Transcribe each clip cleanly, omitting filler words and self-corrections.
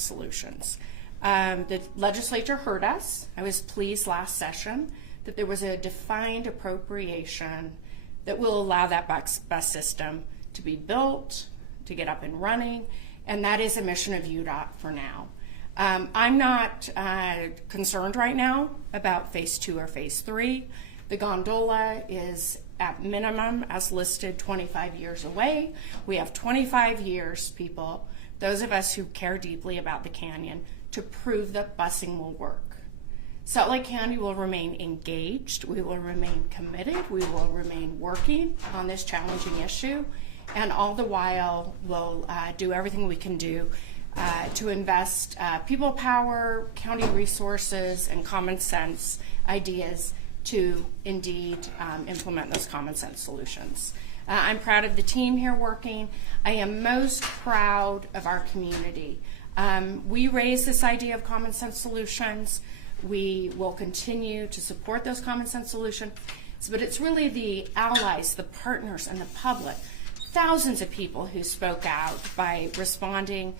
solutions. The legislature heard us. I was pleased last session that there was a defined appropriation that will allow that bus system to be built, to get up and running, and that is a mission of UDOT for now. I'm not concerned right now about phase 2 or phase 3. The gondola is at minimum, as listed, 25 years away. We have 25 years, people, those of us who care deeply about the canyon, to prove that busing will work. Salt Lake County will remain engaged, we will remain committed, we will remain working on this challenging issue, and all the while we'll do everything we can do to invest people power, county resources, and common sense ideas to indeed implement those common sense solutions. I'm proud of the team here working. I am most proud of our community. We raised this idea of common sense solutions. We will continue to support those common sense solutions, but it's really the allies, the partners, and the public, thousands of people who spoke out by responding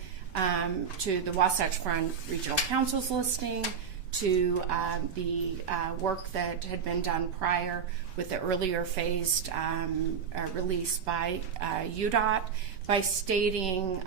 to the Wasatch Front Regional Council's listing, to the work that had been done prior with the earlier phased release by UDOT, by stating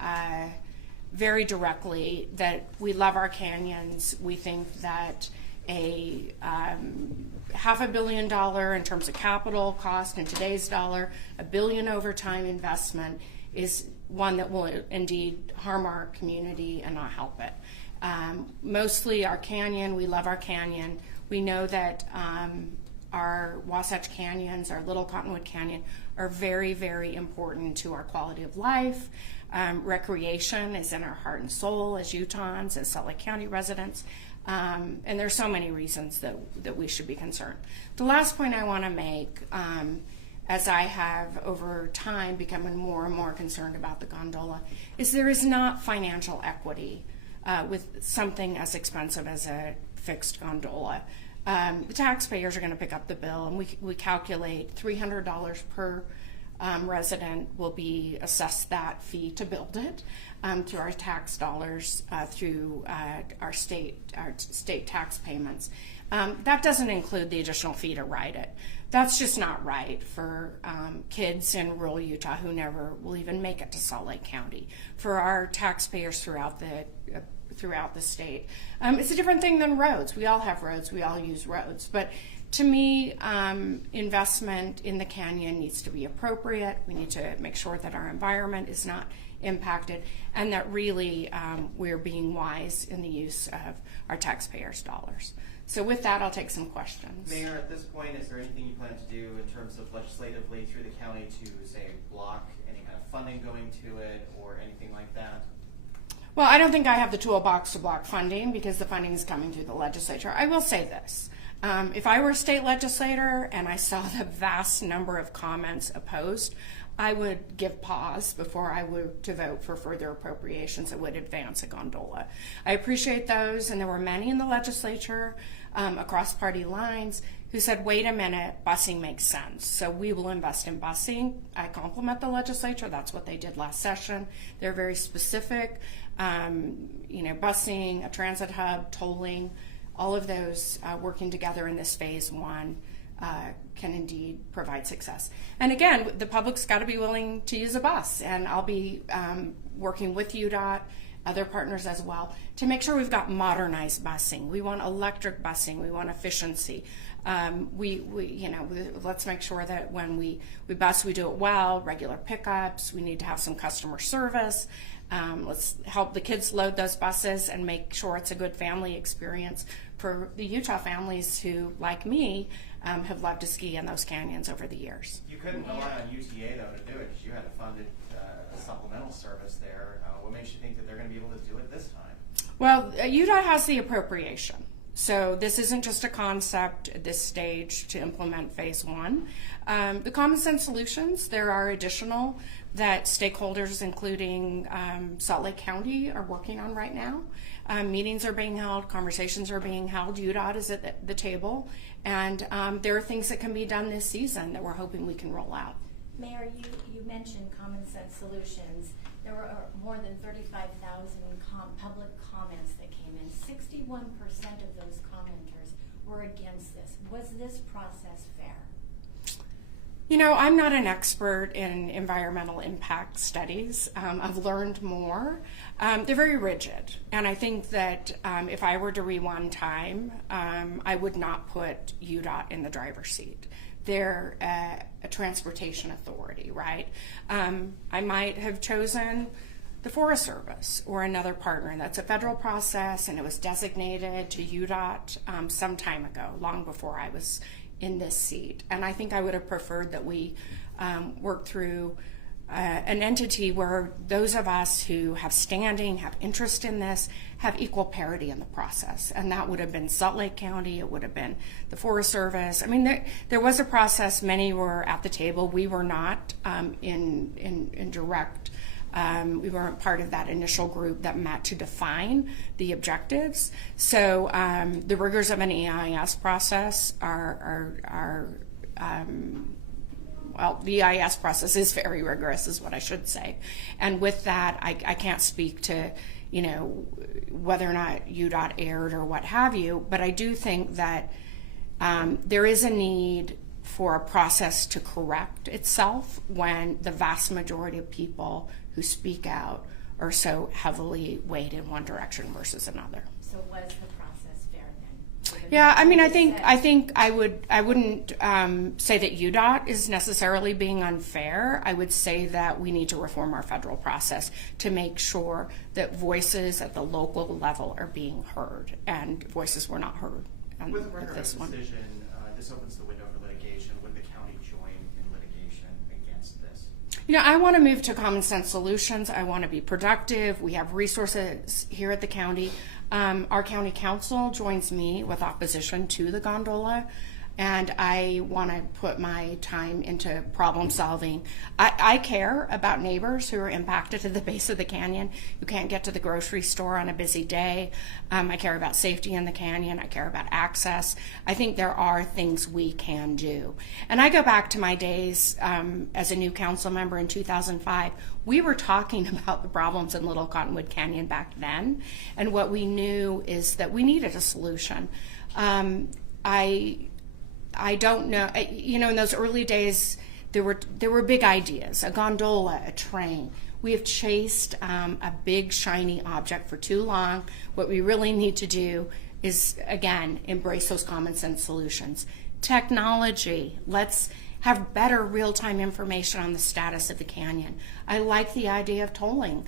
very directly that we love our canyons. We think that a $500 million in terms of capital cost in today's dollar, $1 billion over time investment is one that will indeed harm our community and not help it. Mostly our canyon, we love our canyon. We know that our Wasatch Canyons, our Little Cottonwood Canyon, are very, very important to our quality of life. Recreation is in our heart and soul as Utahns, as Salt Lake County residents, and there's so many reasons that we should be concerned. The last point I want to make, as I have over time become more and more concerned about the gondola, is there is not financial equity with something as expensive as a fixed gondola. The taxpayers are going to pick up the bill, and we calculate $300 per resident will be assessed that fee to build it through our tax dollars, through our state tax payments. That doesn't include the additional fee to ride it. That's just not right for kids in rural Utah who never will even make it to Salt Lake County, for our taxpayers throughout the state. It's a different thing than roads. We all have roads, we all use roads, but to me, investment in the canyon needs to be appropriate. We need to make sure that our environment is not impacted, and that really we're being wise in the use of our taxpayers' dollars. So with that, I'll take some questions. Mayor, at this point, is there anything you plan to do in terms of legislatively through the county to, say, block any kind of funding going to it or anything like that? Well, I don't think I have the toolbox to block funding because the funding is coming through the legislature. I will say this. If I were a state legislator and I saw the vast number of comments opposed, I would give pause before I were to vote for further appropriations that would advance a gondola. I appreciate those, and there were many in the legislature across party lines who said, wait a minute, busing makes sense. So we will invest in busing. I compliment the legislature. That's what they did last session. They're very specific. Busing, a transit hub, tolling, all of those working together in this phase 1 can indeed provide success. And again, the public's got to be willing to use a bus, and I'll be working with UDOT, other partners as well, to make sure we've got modernized busing. We want electric busing. We want efficiency. Let's make sure that when we bus, we do it well. Regular pickups. We need to have some customer service. Let's help the kids load those buses and make sure it's a good family experience for the Utah families who, like me, have loved to ski in those canyons over the years. You couldn't rely on UTA, though, to do it because you had a funded supplemental service there. What makes you think that they're going to be able to do it this time? Well, UDOT has the appropriation. So this isn't just a concept at this stage to implement phase 1. The common sense solutions, there are additional that stakeholders, including Salt Lake County, are working on right now. Meetings are being held, conversations are being held. UDOT is at the table, and there are things that can be done this season that we're hoping we can roll out. Mayor, you mentioned common sense solutions. There were more than 35,000 public comments that came in. 61% of those commenters were against this. Was this process fair? You know, I'm not an expert in environmental impact studies. I've learned more. They're very rigid, and I think that if I were to rewind time, I would not put UDOT in the driver's seat. They're a transportation authority, right? I might have chosen the Forest Service or another partner, and that's a federal process, and it was designated to UDOT some time ago, long before I was in this seat. And I think I would have preferred that we work through an entity where those of us who have standing, have interest in this, have equal parity in the process. And that would have been Salt Lake County, it would have been the Forest Service. I mean, there was a process, many were at the table. We were not in direct, we weren't part of that initial group that met to define the objectives. So the rigors of an EIS process well, the EIS process is very rigorous, is what I should say. And with that, I can't speak to, you know, whether or not UDOT erred or what have you, but I do think that there is a need for a process to correct itself when the vast majority of people who speak out are so heavily weighed in one direction versus another. So was the process fair then? Yeah, I mean, I think I wouldn't say that UDOT is necessarily being unfair. I would say that we need to reform our federal process to make sure that voices at the local level are being heard, and voices were not heard. With a record of decision, this opens the window for litigation. Would the county join in litigation against this? You know, I want to move to common sense solutions. I want to be productive. We have resources here at the county. Our county council joins me with opposition to the gondola, and I want to put my time into problem solving. I care about neighbors who are impacted at the base of the canyon, who can't get to the grocery store on a busy day. I care about safety in the canyon. I care about access. I think there are things we can do. And I go back to my days as a new council member in 2005. We were talking about the problems in Little Cottonwood Canyon back then, and what we knew is that we needed a solution. I don't know, you know, in those early days, there were big ideas, a gondola, a train. We have chased a big shiny object for too long. What we really need to do is, again, embrace those common sense solutions. Technology, let's have better real-time information on the status of the canyon. I like the idea of tolling.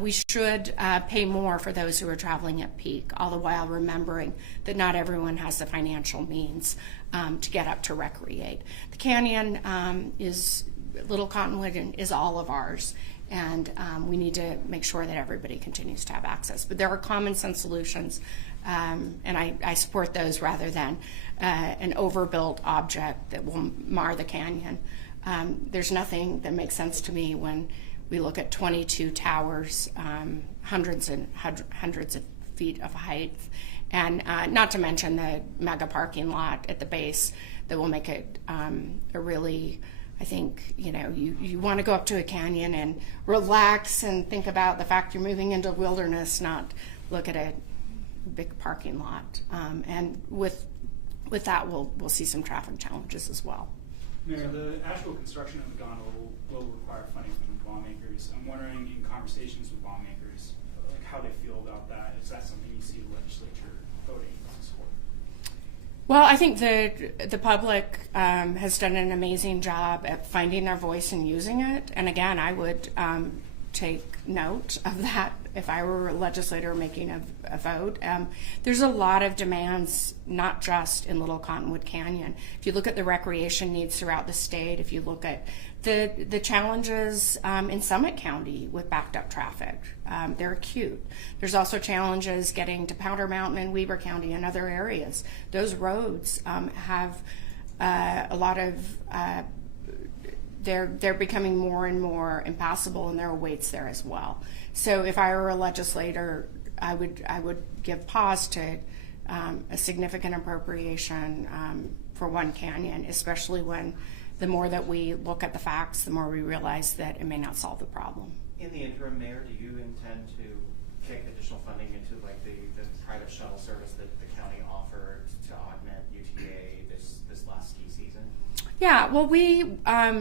We should pay more for those who are traveling at peak, all the while remembering that not everyone has the financial means to get up to recreate. The canyon is Little Cottonwood and is all of ours, and we need to make sure that everybody continues to have access. But there are common sense solutions, and I support those rather than an overbuilt object that will mar the canyon. There's nothing that makes sense to me when we look at 22 towers, hundreds of feet of height, and not to mention the mega parking lot at the base that will make it a really, I think, you know, you want to go up to a canyon and relax and think about the fact you're moving into wilderness, not look at a big parking lot. And with that, we'll see some traffic challenges as well. Mayor, the actual construction of the gondola will require funding from the lawmakers. I'm wondering, in conversations with lawmakers, like how they feel about that. Is that something you see the legislature voting to support? Well, I think the public has done an amazing job at finding their voice and using it. And again, I would take note of that if I were a legislator making a vote. There's a lot of demands, not just in Little Cottonwood Canyon. If you look at the recreation needs throughout the state, if you look at the challenges in Summit County with backed up traffic, they're acute. There's also challenges getting to Powder Mountain and Weber County and other areas. Those roads have a lot of they're becoming more and more impassable, and there are weights there as well. So if I were a legislator, I would give pause to a significant appropriation for one canyon, especially when the more that we look at the facts, the more we realize that it may not solve the problem. In the interim, Mayor, do you intend to kick additional funding into like the private shuttle service that the county offered to augment UTA this last ski season? Yeah, well, we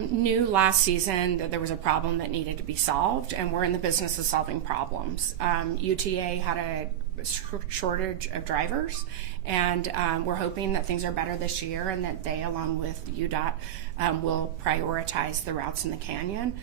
knew last season that there was a problem that needed to be solved, and we're in the business of solving problems. UTA had a shortage of drivers, and we're hoping that things are better this year and that they, along with UDOT, will prioritize the routes in the canyon.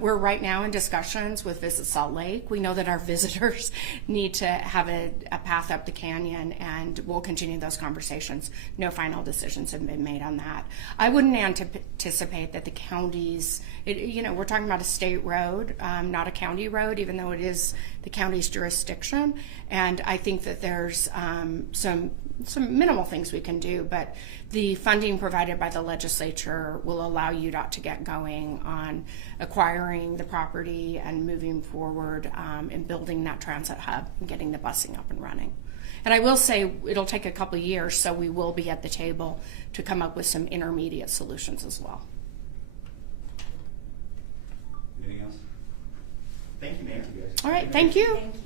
We're right now in discussions with Visit Salt Lake. We know that our visitors need to have a path up the canyon, and we'll continue those conversations. No final decisions have been made on that. I wouldn't anticipate that the counties, we're talking about a state road, not a county road, even though it is the county's jurisdiction. And I think that there's some minimal things we can do, but the funding provided by the legislature will allow UDOT to get going on acquiring the property and moving forward in building that transit hub and getting the busing up and running. And I will say it'll take a couple of years, so we will be at the table to come up with some intermediate solutions as well. Anything else? Thank you, Mayor. Thank you, guys. All right, thank you. Thank you.